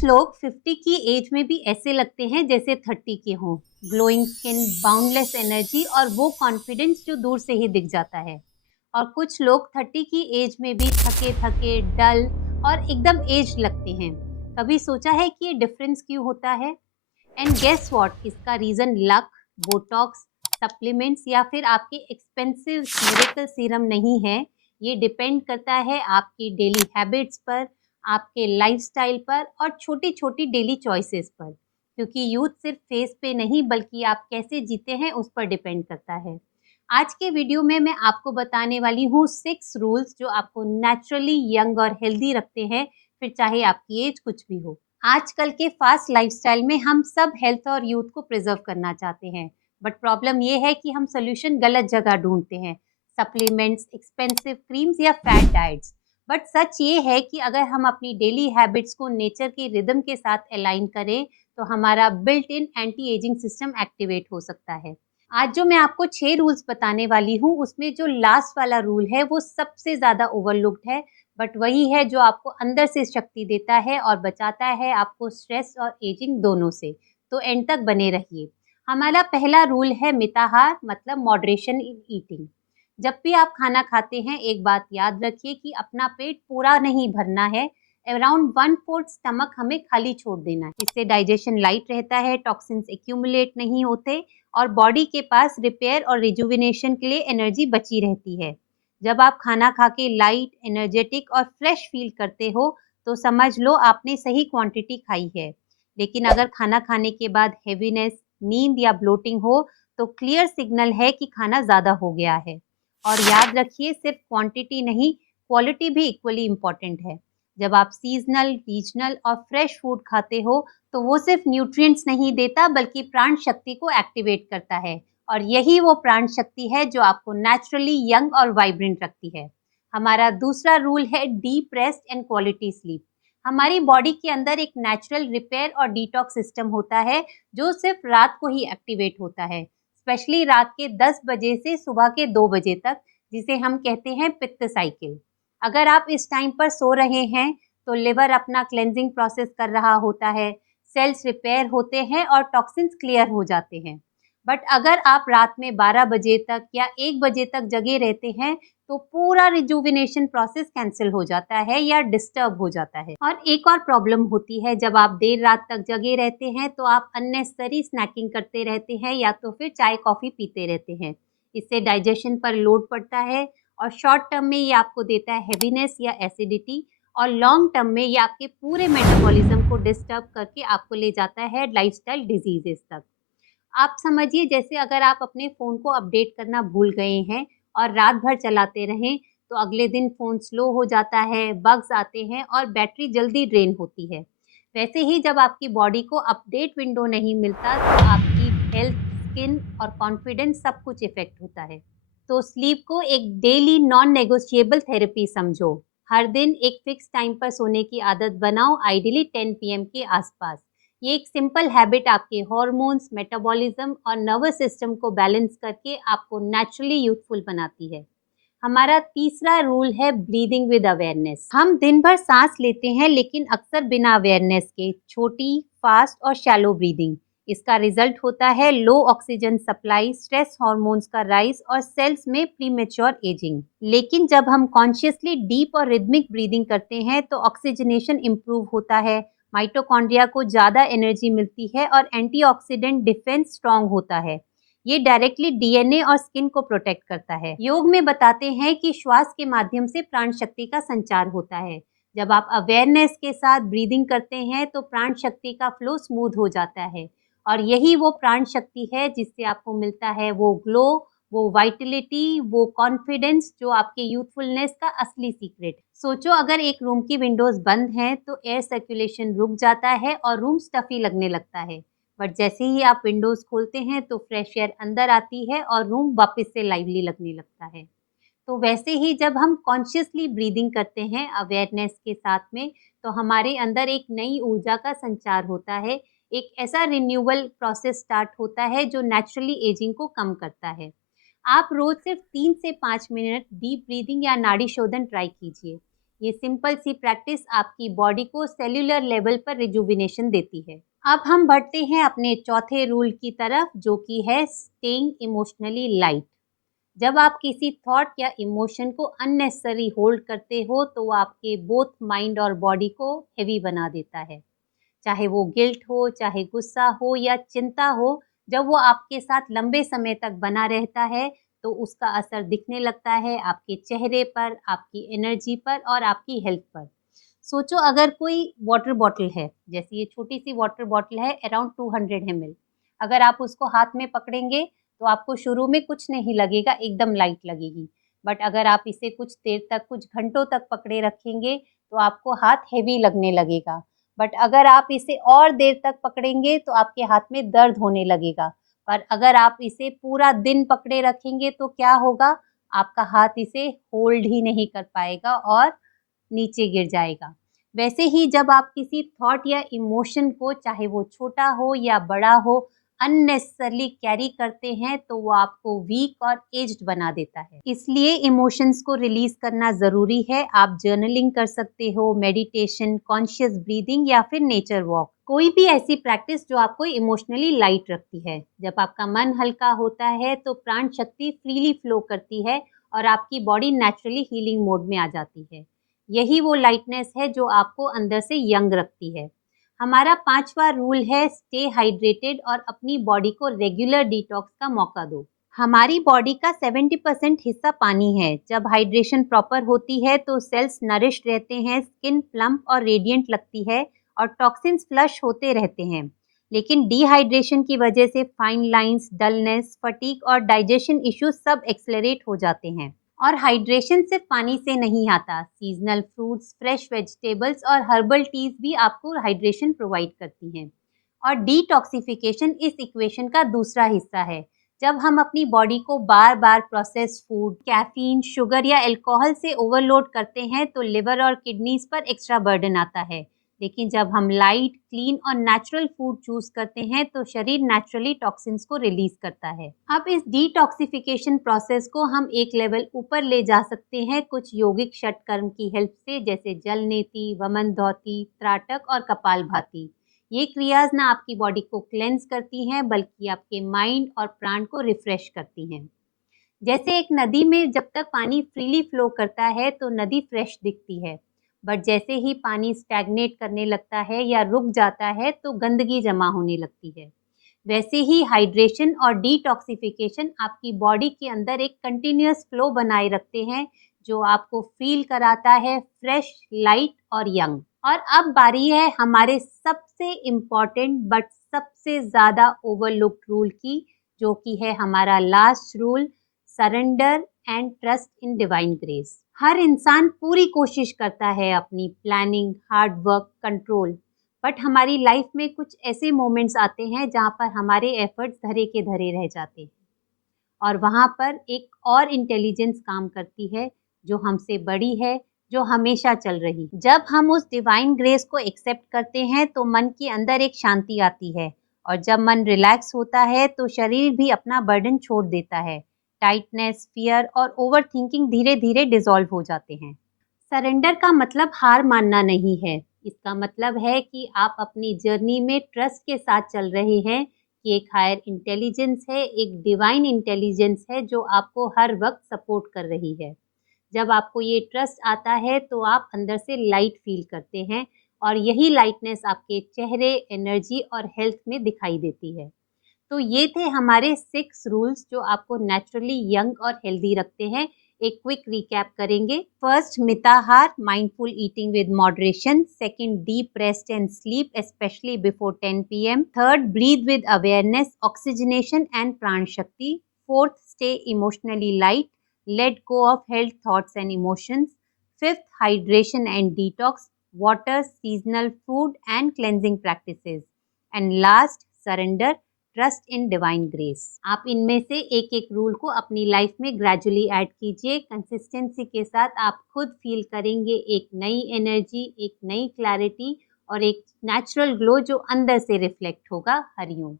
कुछ लोग 50 की एज में भी ऐसे लगते हैं जैसे 30 के हों। ग्लोइंग स्किन, बाउंडलेस एनर्जी और वो कॉन्फिडेंस जो दूर से ही दिख जाता है। और कुछ लोग 30 की एज में भी थके थके, डल और एकदम एज्ड लगते हैं। कभी सोचा है कि ये डिफरेंस क्यों होता है? एंड गेस व्हाट, इसका रीजन लक, बोटॉक्स, सप्लीमेंट्स या फिर आपके एक्सपेंसिव मिरेकल सीरम नहीं है। ये डिपेंड करता है आपकी डेली हैबिट्स पर, आपके लाइफस्टाइल पर और छोटी छोटी डेली चॉइसेस पर। क्योंकि यूथ सिर्फ फेस पे नहीं बल्कि आप कैसे जीते हैं उस पर डिपेंड करता है। आज के वीडियो में मैं आपको बताने वाली हूँ 6 रूल्स जो आपको नेचुरली यंग और हेल्दी रखते हैं, फिर चाहे आपकी एज कुछ भी हो। आजकल के फास्ट लाइफस्टाइल में हम सब हेल्थ और यूथ को प्रिजर्व करना चाहते हैं, बट प्रॉब्लम ये है कि हम सोल्यूशन गलत जगह ढूंढते हैं। सप्लीमेंट्स, एक्सपेंसिव क्रीम्स या फैट डाइट्स। बट सच ये है कि अगर हम अपनी डेली हैबिट्स को नेचर के रिदम के साथ अलाइन करें तो हमारा built in anti ageing system activate हो सकता है। आज जो मैं आपको 6 रूल्स बताने वाली हूँ उसमें जो लास्ट वाला रूल है वो सबसे ज्यादा ओवरलुक्ड है, बट वही है जो आपको अंदर से शक्ति देता है और बचाता है आपको स्ट्रेस और एजिंग दोनों से। तो एंड तक बने रहिए। हमारा पहला रूल है मिताहार, मतलब मॉडरेशन इन ईटिंग। जब भी आप खाना खाते हैं एक बात याद रखिए कि अपना पेट पूरा नहीं भरना है। अराउंड 1/4 स्टमक हमें खाली छोड़ देना है। इससे डाइजेशन लाइट रहता है, टॉक्सिन्स एक्यूमुलेट नहीं होते और बॉडी के पास रिपेयर और रिजुविनेशन के लिए एनर्जी बची रहती है। जब आप खाना खा के लाइट, एनर्जेटिक और फ्रेश फील करते हो तो समझ लो आपने सही क्वांटिटी खाई है। लेकिन अगर खाना खाने के बाद हेवीनेस, नींद या ब्लोटिंग हो तो क्लियर सिग्नल है कि खाना ज़्यादा हो गया है। और याद रखिए, सिर्फ क्वांटिटी नहीं, क्वालिटी भी इक्वली इम्पॉर्टेंट है। जब आप सीजनल, रीजनल और फ्रेश फूड खाते हो तो वो सिर्फ न्यूट्रिएंट्स नहीं देता बल्कि प्राण शक्ति को एक्टिवेट करता है। और यही वो प्राण शक्ति है जो आपको नेचुरली यंग और वाइब्रेंट रखती है। हमारा दूसरा रूल है deep rest and quality sleep. हमारी बॉडी के अंदर एक नेचुरल रिपेयर और डिटॉक्स सिस्टम होता है जो सिर्फ रात को ही एक्टिवेट होता है, स्पेशली रात के 10 बजे से सुबह के 2 बजे तक, जिसे हम कहते हैं पित्त साइकिल। अगर आप इस टाइम पर सो रहे हैं तो लिवर अपना क्लेंजिंग प्रोसेस कर रहा होता है, सेल्स रिपेयर होते हैं और टॉक्सिन्स क्लियर हो जाते हैं। बट अगर आप रात में 12 बजे तक या 1 बजे तक जगे रहते हैं तो पूरा रिजुविनेशन प्रोसेस कैंसिल हो जाता है या डिस्टर्ब हो जाता है। और एक और प्रॉब्लम होती है, जब आप देर रात तक जगे रहते हैं तो आप अननेसेसरी स्नैकिंग करते रहते हैं या तो फिर चाय कॉफी पीते रहते हैं। इससे डाइजेशन पर लोड पड़ता है और शॉर्ट टर्म में ये आपको देता है हेवीनेस या एसिडिटी, और लॉन्ग टर्म में ये आपके पूरे मेटाबॉलिज्म को डिस्टर्ब करके आपको ले जाता है लाइफस्टाइल डिजीजेस तक। आप समझिए जैसे अगर आप अपने फ़ोन को अपडेट करना भूल गए हैं और रात भर चलाते रहें, तो अगले दिन फ़ोन स्लो हो जाता है, बग्स आते हैं और बैटरी जल्दी ड्रेन होती है। वैसे ही जब आपकी बॉडी को अपडेट विंडो नहीं मिलता, तो आपकी हेल्थ, स्किन और कॉन्फिडेंस सब कुछ इफ़ेक्ट होता है। तो स्लीप को एक डेली नॉन नेगोशिएबल थेरेपी समझो। हर दिन एक फिक्स टाइम पर सोने की आदत बनाओ, आइडियली 10 पीएम के आसपास। ये एक सिंपल हैबिट आपके हार्मोन्स, मेटाबॉलिज्म और नर्वस सिस्टम को बैलेंस करके आपको नेचुरली यूथफुल बनाती है। हमारा तीसरा रूल है ब्रीदिंग विद अवेयरनेस। हम दिन भर सांस लेते हैं लेकिन अक्सर बिना अवेयरनेस के, छोटी, फास्ट और शैलो ब्रीदिंग। इसका रिजल्ट होता है लो ऑक्सीजन सप्लाई, स्ट्रेस हार्मोन्स का राइज और सेल्स में प्रीमेच्योर एजिंग। लेकिन जब हम कॉन्शियसली डीप और रिदमिक ब्रीदिंग करते हैं तो ऑक्सीजनेशन इंप्रूव होता है, माइटोकॉन्ड्रिया को ज्यादा एनर्जी मिलती है और एंटीऑक्सीडेंट डिफेंस स्ट्रांग होता है। ये डायरेक्टली डीएनए और स्किन को प्रोटेक्ट करता है। योग में बताते हैं कि श्वास के माध्यम से प्राण शक्ति का संचार होता है। जब आप अवेयरनेस के साथ ब्रीदिंग करते हैं तो प्राण शक्ति का फ्लो स्मूथ हो जाता है, और यही वो प्राण शक्ति है जिससे आपको मिलता है वो ग्लो, वो वाइटलिटी, वो कॉन्फिडेंस जो आपके यूथफुलनेस का असली सीक्रेट। सोचो अगर एक रूम की विंडोज बंद हैं तो एयर सर्कुलेशन रुक जाता है और रूम स्टफी लगने लगता है। बट जैसे ही आप विंडोज खोलते हैं तो फ्रेश एयर अंदर आती है और रूम वापस से लाइवली लगने लगता है। तो वैसे ही जब हम कॉन्शियसली ब्रीदिंग करते हैं अवेयरनेस के साथ में, तो हमारे अंदर एक नई ऊर्जा का संचार होता है, एक ऐसा रिन्यूअल प्रोसेस स्टार्ट होता है जो नेचुरली एजिंग को कम करता है। आप रोज सिर्फ 3 से 5 मिनट डीप ब्रीदिंग या नाड़ी शोधन ट्राई कीजिए। ये सिंपल सी प्रैक्टिस आपकी बॉडी को सेल्यूलर लेवल पर रिजुविनेशन देती है। अब हम बढ़ते हैं अपने चौथे रूल की तरफ, जो कि है स्टेइंग इमोशनली लाइट। जब आप किसी थॉट या इमोशन को अननेसेसरी होल्ड करते हो तो वो आपके बोथ माइंड और बॉडी को हेवी बना देता है। चाहे वो गिल्ट हो, चाहे गुस्सा हो या चिंता हो, जब वो आपके साथ लंबे समय तक बना रहता है तो उसका असर दिखने लगता है आपके चेहरे पर, आपकी एनर्जी पर और आपकी हेल्थ पर। सोचो, अगर कोई वाटर बॉटल है, जैसे ये छोटी सी वाटर बॉटल है अराउंड 200 ml, अगर आप उसको हाथ में पकड़ेंगे तो आपको शुरू में कुछ नहीं लगेगा, एकदम लाइट लगेगी। बट अगर आप इसे कुछ देर तक, कुछ घंटों तक पकड़े रखेंगे तो आपको हाथ हेवी लगने लगेगा। बट अगर आप इसे और देर तक पकड़ेंगे तो आपके हाथ में दर्द होने लगेगा। पर अगर आप इसे पूरा दिन पकड़े रखेंगे तो क्या होगा? आपका हाथ इसे होल्ड ही नहीं कर पाएगा और नीचे गिर जाएगा। वैसे ही जब आप किसी थॉट या इमोशन को, चाहे वो छोटा हो या बड़ा हो, अननेसेसरली कैरी करते हैं तो वो आपको वीक और एज्ड बना देता है। इसलिए इमोशंस को रिलीज करना जरूरी है। आप जर्नलिंग कर सकते हो, मेडिटेशन, कॉन्शियस ब्रीदिंग या फिर नेचर वॉक, कोई भी ऐसी प्रैक्टिस जो आपको इमोशनली लाइट रखती है। जब आपका मन हल्का होता है तो प्राण शक्ति फ्रीली फ्लो करती है और आपकी बॉडी नेचुरली हीलिंग मोड में आ जाती है। यही वो लाइटनेस है जो आपको अंदर से यंग रखती है। हमारा पांचवा रूल है स्टे हाइड्रेटेड और अपनी बॉडी को रेगुलर डिटॉक्स का मौका दो। हमारी बॉडी का 70% हिस्सा पानी है। जब हाइड्रेशन प्रॉपर होती है तो सेल्स नरिश रहते हैं, स्किन प्लम्प और रेडिएंट लगती है और टॉक्सिन्स फ्लश होते रहते हैं। लेकिन डिहाइड्रेशन की वजह से फाइन लाइंस, डलनेस, फटीग और डाइजेशन इश्यूज सब एक्सेलरेट हो जाते हैं। और हाइड्रेशन सिर्फ पानी से नहीं आता। सीजनल फ्रूट्स, फ्रेश वेजिटेबल्स और हर्बल टीज भी आपको हाइड्रेशन प्रोवाइड करती हैं। और डिटॉक्सिफिकेशन इस इक्वेशन का दूसरा हिस्सा है। जब हम अपनी बॉडी को बार बार प्रोसेस्ड फूड, कैफीन, शुगर या अल्कोहल से ओवरलोड करते हैं तो लिवर और किडनीज पर एक्स्ट्रा बर्डन आता है। लेकिन जब हम लाइट, क्लीन और नेचुरल फूड चूज करते हैं तो शरीर नेचुरली टॉक्सिन्स को रिलीज करता है। अब इस डिटॉक्सिफिकेशन प्रोसेस को हम एक लेवल ऊपर ले जा सकते हैं कुछ योगिक षटकर्म की हेल्प से, जैसे जल नेति, वमन धौती, त्राटक और कपालभाति। ये क्रियाज ना आपकी बॉडी को क्लेंस करती हैं बल्कि आपके माइंड और प्राण को रिफ्रेश करती हैं। जैसे एक नदी में जब तक पानी फ्रीली फ्लो करता है तो नदी फ्रेश दिखती है, बट जैसे ही पानी स्टैग्नेट करने लगता है या रुक जाता है तो गंदगी जमा होने लगती है। वैसे ही हाइड्रेशन और डिटॉक्सिफिकेशन आपकी बॉडी के अंदर एक कंटिन्यूअस फ्लो बनाए रखते हैं जो आपको फील कराता है फ्रेश, लाइट और यंग। और अब बारी है हमारे सबसे इम्पॉर्टेंट बट सबसे ज्यादा ओवरलुक्ड रूल की, जो कि है हमारा last rule, surrender and trust in divine grace. हर इंसान पूरी कोशिश करता है अपनी planning, hard work, control, but हमारी लाइफ में कुछ ऐसे मोमेंट्स आते हैं जहाँ पर हमारे एफर्ट्स धरे के धरे रह जाते हैं और वहाँ पर एक और इंटेलिजेंस काम करती है जो हमसे बड़ी है, जो हमेशा चल रही। जब हम उस डिवाइन ग्रेस को एक्सेप्ट करते हैं तो मन के अंदर एक शांति आती है और जब मन रिलैक्स होता है तो शरीर भी अपना बर्डन छोड़ देता है। टाइटनेस, फियर और ओवर थिंकिंग धीरे धीरे डिसॉल्व हो जाते हैं। सरेंडर का मतलब हार मानना नहीं है। इसका मतलब है कि आप अपनी जर्नी में ट्रस्ट के साथ चल रहे हैं कि एक हायर इंटेलिजेंस है, एक डिवाइन इंटेलिजेंस है जो आपको हर वक्त सपोर्ट कर रही है। जब आपको ये ट्रस्ट आता है तो आप अंदर से लाइट फील करते हैं और यही लाइटनेस आपके चेहरे, एनर्जी और हेल्थ में दिखाई देती है। तो ये थे हमारे 6 रूल्स जो आपको नेचुरली यंग और हेल्दी रखते हैं। एक क्विक रिकैप करेंगे। फर्स्ट, मिताहार, mindful eating with moderation. Second, deep rest and sleep specially before 10 PM। Third, breathe with awareness, oxygenation and prana shakti. Fourth, stay emotionally light, let go of health thoughts and emotions. Fifth, hydration and detox, water, seasonal food and cleansing practices. And last, surrender, trust in divine grace. आप इनमें से एक एक rule को अपनी life में gradually add कीजिए। Consistency के साथ आप खुद फील करेंगे एक नई एनर्जी, एक नई क्लैरिटी और एक नेचुरल ग्लो जो अंदर से रिफ्लेक्ट होगा। हरिओम।